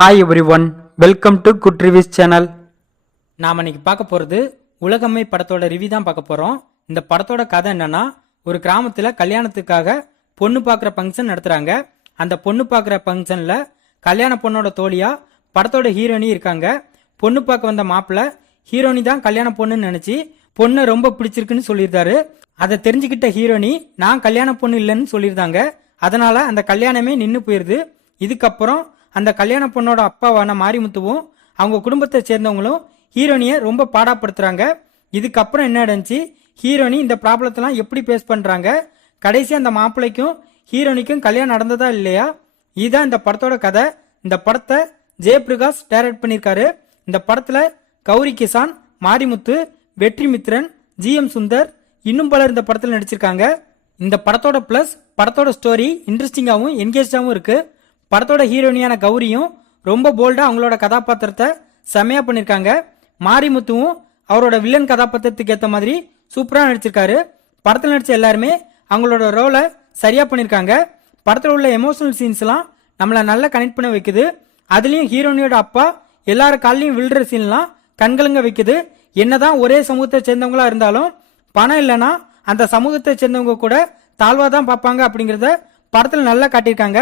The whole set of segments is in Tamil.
Hi everyone welcome to good reviews channel நாம் இன்னைக்கு பார்க்க போகிறது உலகம்மை படத்தோட ரிவ்யூ தான் பார்க்க போகிறோம் இந்த படத்தோட கதை என்னன்னா ஒரு கிராமத்தில் கல்யாணத்துக்காக பொண்ணு பார்க்குற ஃபங்க்ஷன் நடத்துகிறாங்க அந்த பொண்ணு பார்க்குற ஃபங்க்ஷனில் கல்யாண பொண்ணோட தோழியா படத்தோட ஹீரோனி இருக்காங்க. பொண்ணு பார்க்க வந்த மாப்பிள்ள ஹீரோனி தான் கல்யாண பொண்ணுன்னு நினச்சி பொண்ணை ரொம்ப பிடிச்சிருக்குன்னு சொல்லியிருந்தாரு. அதை தெரிஞ்சுக்கிட்ட ஹீரோனி நான் கல்யாண பொண்ணு இல்லைன்னு சொல்லியிருந்தாங்க. அதனால அந்த கல்யாணமே நின்று போயிருது. இதுக்கப்புறம் அந்த கல்யாண பொண்ணோட அப்பாவான மாரிமுத்துவும் அவங்க குடும்பத்தை சேர்ந்தவங்களும் ஹீரோனியை ரொம்ப பாடாப்படுத்துறாங்க. இதுக்கப்புறம் என்ன நடந்துச்சு? ஹீரோனி இந்த ப்ராப்ளத்தெல்லாம் எப்படி ஃபேஸ் பண்ணுறாங்க கடைசி அந்த மாப்பிள்ளைக்கும் ஹீரோனிக்கும் கல்யாணம் நடந்ததா இல்லையா? இதுதான் இந்த படத்தோட கதை. இந்த படத்தை ஜெயபிரகாஷ் டைரக்ட் பண்ணியிருக்காரு. இந்த படத்தில் கௌரி கிசான் மாரிமுத்து வெற்றி மித்ரன் ஜி எம் சுந்தர் இன்னும் பலர் இந்த படத்தில் நடிச்சிருக்காங்க. இந்த படத்தோட ப்ளஸ் படத்தோட ஸ்டோரி இன்ட்ரெஸ்டிங்காகவும் என்கேஜாகவும் இருக்குது படத்தோட ஹீரோயினியான கௌரியும் ரொம்ப போல்டா அவங்களோட கதாபாத்திரத்தை செமையா பண்ணிருக்காங்க. மாரிமுத்துவும் அவரோட வில்லன் கதாபாத்திரத்துக்கு ஏற்ற மாதிரி சூப்பரா நடிச்சிருக்காரு. படத்தில் நடிச்ச எல்லாருமே அவங்களோட ரோலை சரியா பண்ணிருக்காங்க. படத்தில் உள்ள எமோஷனல் சீன்ஸ்லாம் நம்மளை நல்லா கனெக்ட் பண்ண வைக்குது. அதுலேயும் ஹீரோனியோட அப்பா எல்லார் காலையும் விழுற சீன்லாம் கண்கலங்க வைக்குது. என்னதான் ஒரே சமூகத்தை சேர்ந்தவங்களா இருந்தாலும் பணம் இல்லைன்னா அந்த சமூகத்தை சேர்ந்தவங்க கூட தாழ்வாக தான் பார்ப்பாங்க அப்படிங்கிறத படத்தில் நல்லா காட்டியிருக்காங்க.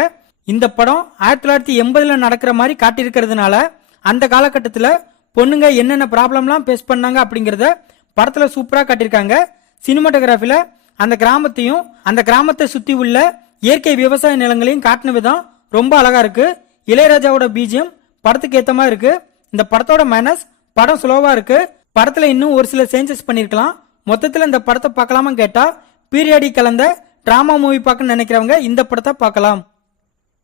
இந்த படம் ஆயிரத்தி தொள்ளாயிரத்தி எண்பதுல நடக்கிற மாதிரி காட்டியிருக்கிறதுனால அந்த காலகட்டத்தில் பொண்ணுங்க என்னென்ன ப்ராப்ளம்லாம் ஃபேஸ் பண்ணாங்க அப்படிங்கிறத படத்தில் சூப்பராக காட்டியிருக்காங்க. சினிமாட்டோகிராஃபியில் அந்த கிராமத்தையும் அந்த கிராமத்தை சுற்றி உள்ள இயற்கை விவசாய நிலங்களையும் காட்டின விதம் ரொம்ப அழகாக இருக்கு. இளையராஜாவோட பீஜியம் படத்துக்கு ஏற்ற மாதிரி இருக்கு. இந்த படத்தோட மைனஸ் படம் ஸ்லோவாக இருக்கு. படத்தில் இன்னும் ஒரு சில சேஞ்சஸ் பண்ணியிருக்கலாம். மொத்தத்தில் இந்த படத்தை பார்க்கலாமான்னு கேட்டால் பீரியாடி கலந்த ட்ராமா மூவி பார்க்கணும்னு நினைக்கிறவங்க இந்த படத்தை பார்க்கலாம்.